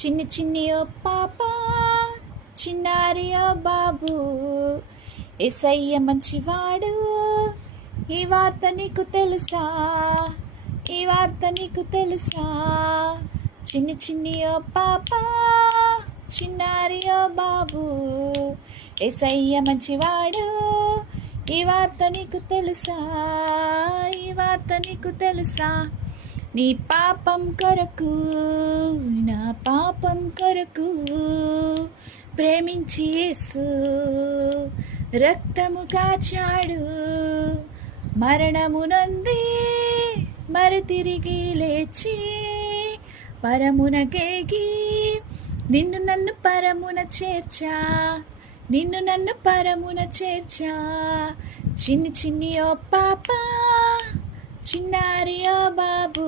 చిన్ని చిన్ని ఓ పాప, చిన్నారి ఓ బాబు, యేసయ్య మంచివాడు. ఈ వార్త నీకు తెలుసా? ఈ వార్త నీకు తెలుసా? చిన్ని చిన్ని ఓ పాప, చిన్నారి ఓ బాబు, యేసయ్య మంచివాడు. ఈ వార్త నీకు తెలుసా? ఈ వార్త నీకు తెలుసా? నీ పాపం కొరకు, నా పాపం కొరకు ప్రేమించి యేసు రక్తము కాచాడు. మరణము నొంది మరి తిరిగి లేచి పరమున కేగి నిన్ను నన్ను పరమున చేర్చా, నిన్ను నన్ను పరమున చేర్చా. చిన్ని చిన్ని ఓ పాప, చిన్నారి ఓ బాబు,